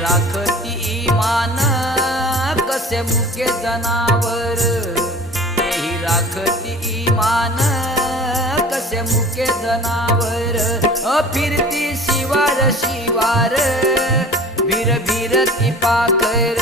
राखती ईमान कसे मुके जनावर, तेही राखती ईमान कसे मुके जनावर. फिरती शिवार शिवार, भिर भिरती पाखर,